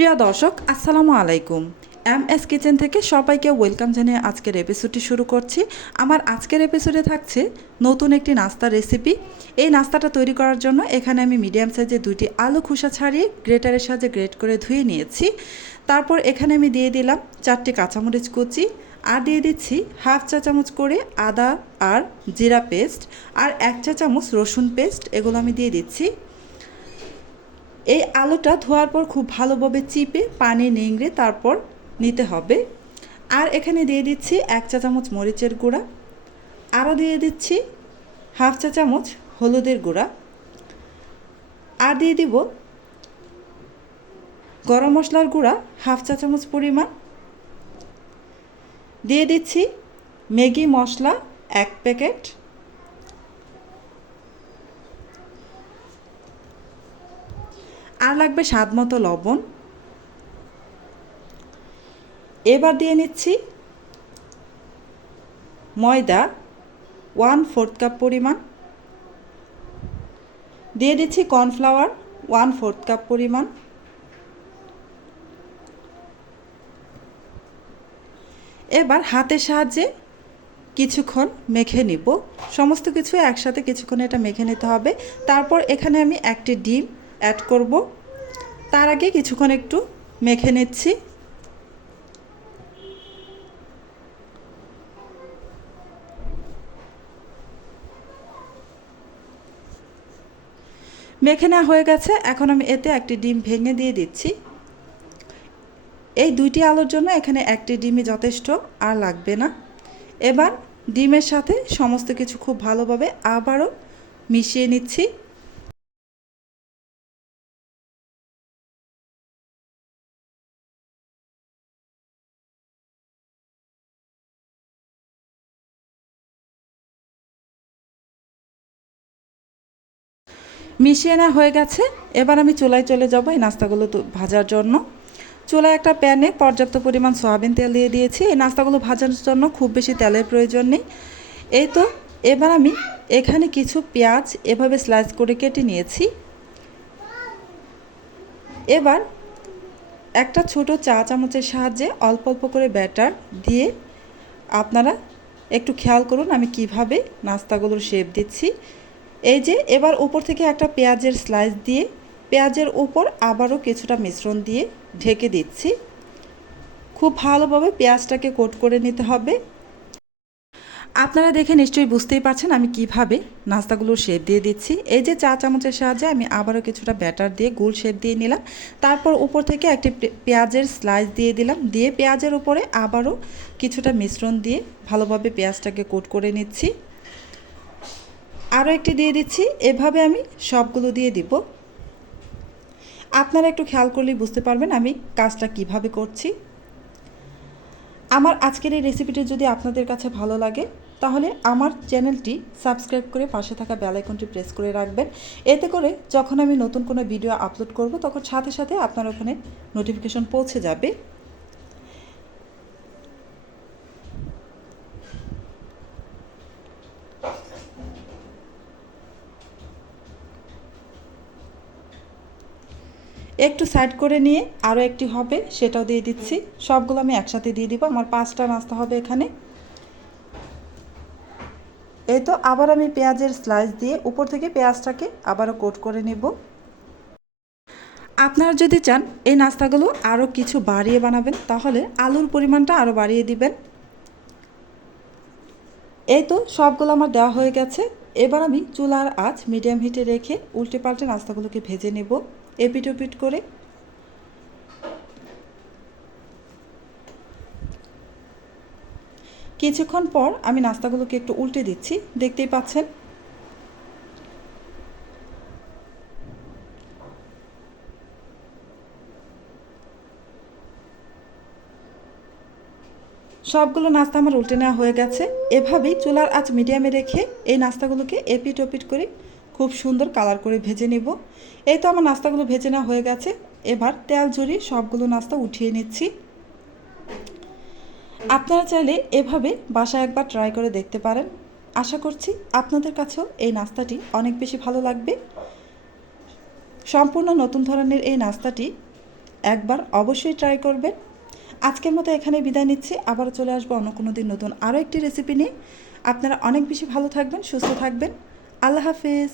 প্রিয় দর্শক আসসালামু আলাইকুম। এমএস কিচেন থেকে সবাইকে ওয়েলকাম জানিয়ে আজকের এপিসোডটি শুরু করছি। আমার আজকের এপিসোডে থাকছে নতুন একটি নাস্তার রেসিপি। এই নাস্তাটা তৈরি করার জন্য এখানে আমি মিডিয়াম সাইজের 2টি আলু খোসা ছাড়িয়ে গ্রেটারের সাহায্যে গ্রেট করে ধুয়ে নিয়েছি। তারপর এখানে আমি দিয়ে দিলাম 4টি কাঁচামরিচ কুচি, আর দিয়ে দিচ্ছি হাফ চা চামচ করে আদা আর জিরা পেস্ট, আর 1 চা চামচ রসুন পেস্ট। এগুলো আমি দিয়ে দিচ্ছি। এই আলুটা ধোয়ার পর খুব ভালোভাবে চিপে পানি নিংড়ে তারপর নিতে হবে। আর এখানে দিয়ে দিচ্ছি 1 চা চামচ মরিচের গুঁড়া, আরও দিয়ে দিচ্ছি হাফ চা চামচ হলুদের গুঁড়া, আর দিয়ে দিব গরম মশলার গুঁড়া হাফ চা চামচ পরিমাণ, দিয়ে দিচ্ছি ম্যাগি মশলা 1 প্যাকেট, আর লাগবে স্বাদ মতো লবণ। এবার দিয়ে নিচ্ছি ময়দা 1/4 কাপ পরিমাণ, দিয়ে দিচ্ছি কর্নফ্লাওয়ার 1/4 কাপ পরিমাণ, এবার হাতের সাহায্যে কিছুক্ষণ মেখে নিব। সমস্ত কিছু একসাথে কিছুক্ষণ এটা মেখে নিতে হবে। তারপর এখানে আমি একটি ডিম অ্যাড করব। তার আগে কিছুক্ষণ একটু মেখে নিচ্ছি। মেখে নেওয়া হয়ে গেছে। এখন আমি এতে একটি ডিম ভেঙে দিয়ে দিচ্ছি। এই 2টি আলুর জন্য এখানে একটি ডিমই যথেষ্ট, আর লাগবে না। এবার ডিমের সাথে সমস্ত কিছু খুব ভালোভাবে আবারও মিশিয়ে নিচ্ছি। মিশিয়ে নেওয়া হয়ে গেছে। এবার আমি চুলায় চলে যাব এই নাস্তাগুলো ভাজার জন্য। চুলায় একটা প্যানে পর্যাপ্ত পরিমাণ সয়াবিন তেল দিয়ে দিয়েছি। এই নাস্তাগুলো ভাজার জন্য খুব বেশি তেলের প্রয়োজন নেই। এই তো এবার আমি এখানে কিছু পেঁয়াজ এভাবে স্লাইস করে কেটে নিয়েছি। এবার একটা ছোট চা চামচের সাহায্যে অল্প অল্প করে ব্যাটার দিয়ে আপনারা একটু খেয়াল করুন আমি কিভাবে নাস্তাগুলোর শেপ দিচ্ছি। এই যে এবার উপর থেকে একটা পেঁয়াজের স্লাইস দিয়ে পেঁয়াজের উপর আবারও কিছুটা মিশ্রণ দিয়ে ঢেকে দিচ্ছি। খুব ভালোভাবে পেঁয়াজটাকে কোট করে নিতে হবে। আপনারা দেখে নিশ্চয়ই বুঝতেই পারছেন আমি কিভাবে নাস্তাগুলোর শেপ দিয়ে দিচ্ছি। এই যে চা চামচের সাহায্যে আমি আবারও কিছুটা ব্যাটার দিয়ে গোল শেপ দিয়ে নিলাম। তারপর উপর থেকে একটি পেঁয়াজের স্লাইস দিয়ে দিলাম, দিয়ে পেঁয়াজের উপরে আবারও কিছুটা মিশ্রণ দিয়ে ভালোভাবে পেঁয়াজটাকে কোট করে নিচ্ছি। আরও একটি দিয়ে দিচ্ছি। এভাবে আমি সবগুলো দিয়ে দিব। আপনারা একটু খেয়াল করলেই বুঝতে পারবেন আমি কাজটা কিভাবে করছি। আমার আজকের এই রেসিপিটি যদি আপনাদের কাছে ভালো লাগে তাহলে আমার চ্যানেলটি সাবস্ক্রাইব করে পাশে থাকা বেল আইকনটি প্রেস করে রাখবেন। এতে করে যখন আমি নতুন কোনো ভিডিও আপলোড করব তখন সাথে সাথে আপনার ওখানে নোটিফিকেশন পৌঁছে যাবে। একটু সাইড করে নিয়ে আরও একটি হবে সেটাও দিয়ে দিচ্ছি। সবগুলো আমি একসাথে দিয়ে দিব। আমার 5টা নাস্তা হবে এখানে। এই তো আবার আমি পেঁয়াজের স্লাইস দিয়ে উপর থেকে পেঁয়াজটাকে আবারও কোট করে নেব। আপনারা যদি চান এই নাস্তাগুলো আরও কিছু বাড়িয়ে বানাবেন তাহলে আলুর পরিমাণটা আরও বাড়িয়ে দিবেন। এই তো সবগুলো আমার দেওয়া হয়ে গেছে। এবার আমি চুলার আঁচ মিডিয়াম হিটে রেখে উল্টে পাল্টে নাস্তাগুলোকে ভেজে নেব এপিট ওপিট করে। কিছুক্ষণ পর আমি নাস্তাগুলোকে একটু উল্টে দিচ্ছি, দেখতেই পাচ্ছেন। সবগুলো নাস্তা আমার উল্টে নেওয়া হয়ে গেছে। এভাবেই চুলার আঁচ মিডিয়ামে রেখে এই নাস্তাগুলোকে এপিট ওপিট করে খুব সুন্দর কালার করে ভেজে নেব। এই তো আমার নাস্তাগুলো ভেজে নেওয়া হয়ে গেছে। এবার তেল ঝরিয়ে সবগুলো নাস্তা উঠিয়ে নিচ্ছি। আপনারা চাইলে এভাবে বাসায় একবার ট্রাই করে দেখতে পারেন। আশা করছি আপনাদের কাছেও এই নাস্তাটি অনেক বেশি ভালো লাগবে। সম্পূর্ণ নতুন ধরনের এই নাস্তাটি একবার অবশ্যই ট্রাই করবেন। আজকের মতো এখানে বিদায় নিচ্ছি, আবার চলে আসবো অন্য কোনো দিন নতুন আরও একটি রেসিপি নিয়ে। আপনারা অনেক বেশি ভালো থাকবেন, সুস্থ থাকবেন। আল্লাহ হাফিজ।